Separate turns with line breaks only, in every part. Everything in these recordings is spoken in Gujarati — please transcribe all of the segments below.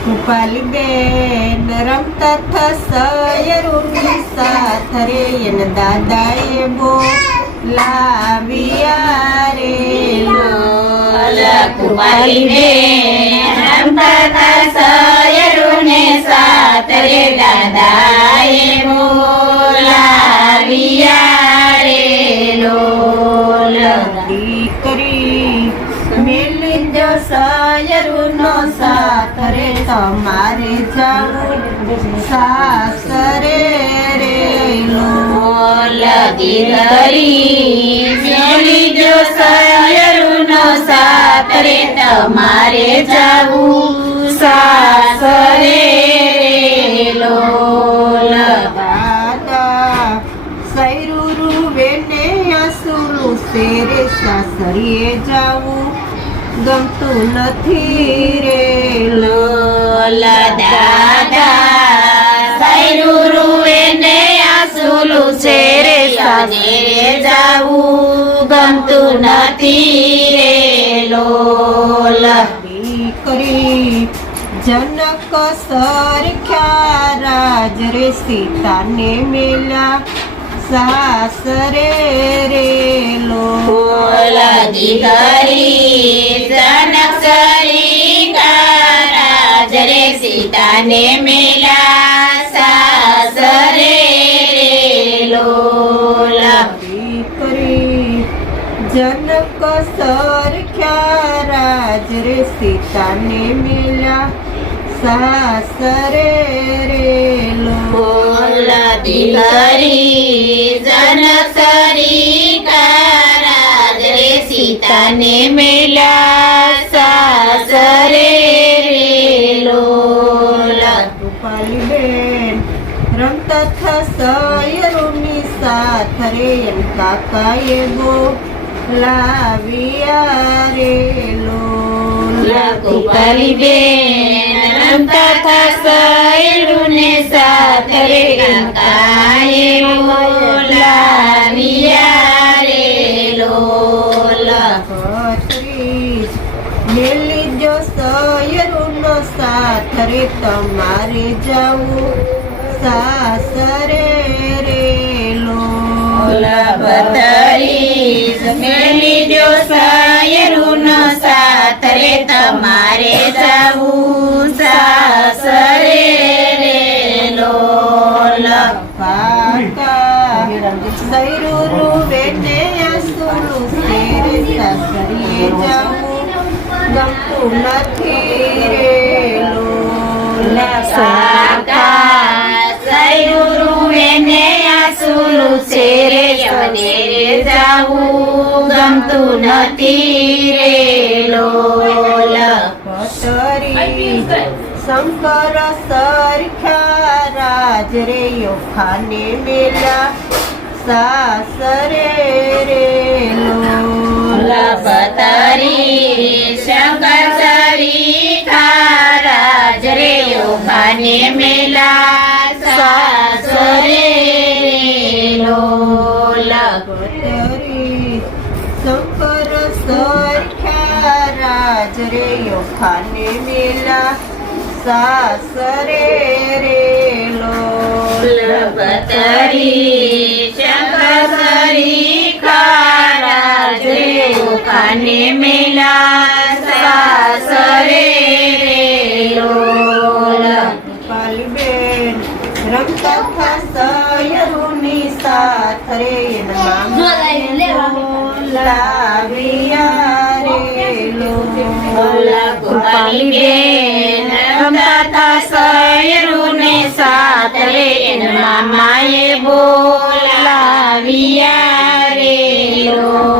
કૃપાલી બેન રમતા થસયરુની સાથ રે એન દાદાએ બોલાવ્યા રે
કુમારી બેન રમતા સયરુને સાત રે દાદાએ બોલાવ્યા રે લોલ
દીકરી મેલી સયરુનો સાથ રે તમારે જાવું સાસરે રે
લગી ગીરી મેળી જો સયરુનો સાત રે તમારે જાવું સાસરે રે લોલ
સૈરુરુ વેને અસુરુ સેરે સાસરીએ જાવું. ગમતું નથી રે
લોલ દાદા સૈરુરુ એને આસુલુ છે રે સાને જાવું ગમતું નથી રે લોલ
દીકરી જનક સરખ્યા રાજ રે સીતાને મેલા સાસરે રે લો
બોલ દીકરી જનકસરી રાજ રે સીતાને મેલા સાસરે રે લોલ
દીકરી જનક સરખ્યા રાજ રે સીતાને મેલા સાસરે
બોલ જન સરી રાજ રે સીતાને મેલા સાસરે રે લોલ
રૂપાલી બેન રમતા થસયરુની સાથ રે એમ કાકાએ બોલાવ્યા રે લોલ
ગોપાલી બેન રમતા થસયરુને સાથ રે કાકાએ બોલાવ્યા રે લોલ
મેલી જો સયરુનો સાથરે તમારે જાવું સાસરે રે લોલ
બતરી મેલી જો સાયરુનો સાથ રે તમારે જાવું
શેરે સાસરીએ જાવું ગમતું નથી રે લોલ
સાકા સૈરુરુ એને આસુલુ છે રે રે જાવું ગમતું નથી રે લોલ
પટરી શંકર સરખ્યા રાજ રે, યોખાને મેલા. સાસરે રે પટરી શંકર સરખ્યા રાજ રે યોખાને મેલા સાસરે રે લોલ
લપતરી શંકર સરી રાજ રે યોખાને મેલા સાસરે રે લોલ
પાલબેન રમતા ખસયરુની સાથ રે
ગોપાલી બેન રમતા સયરુને સાથ રે મામાએ બોલાવ્યા રે લોલ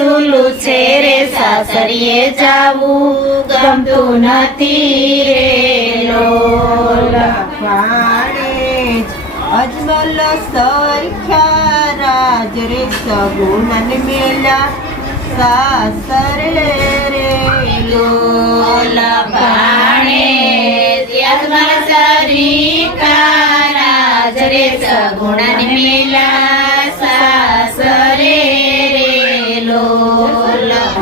લો
છે રે, સાસરીએ જાવું, ગમતું નથી રે લોલ
ભાણે અજમલ સરખ્યા રાજ રે, સગુણન મેલા સાસરે રે
લોલ અજમલ સરીખા રાજ રે, સગુણન મેલા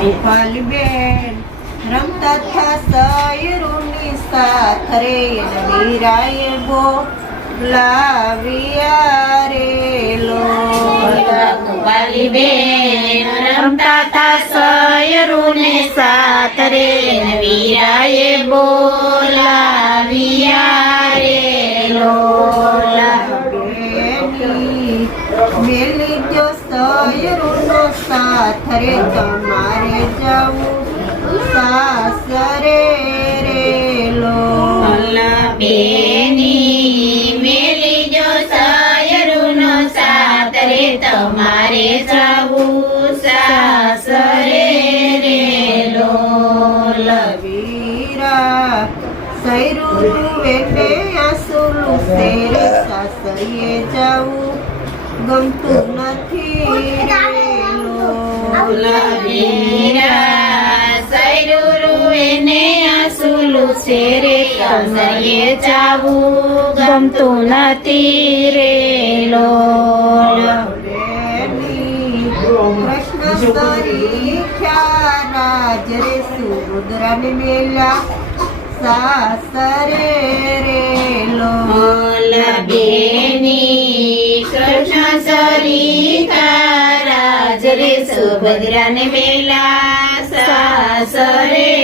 લોલ
બેન રમતા થા સાથ રે નીરાએ બો લાવિયા રે લો.
ગોપાલી બેન રમતા થા સયરુને સાત રે વીરાએ બોલાવિયા રે લોલા
બેની મેલી જો સયરુનો સાથ રે તમારે જવું સાસરે રે લોલા
બેની મેલી જો સયરુનો સાત રે તમારે જાવું સાસરે રે લોલ
વીરા સૈરુરુ વેને આસુલુ શેરે સાસરીએ જાવું ગમતું નથી
કસરીએ જાવું ગમતું નથી રે લોલ
કૃષ્ણ સ્તરી રાજ રે સુરુદ્રને મેલા સાસરે રે
સરિતા રાજ રે સુભદ્રાને મેલા સાસરે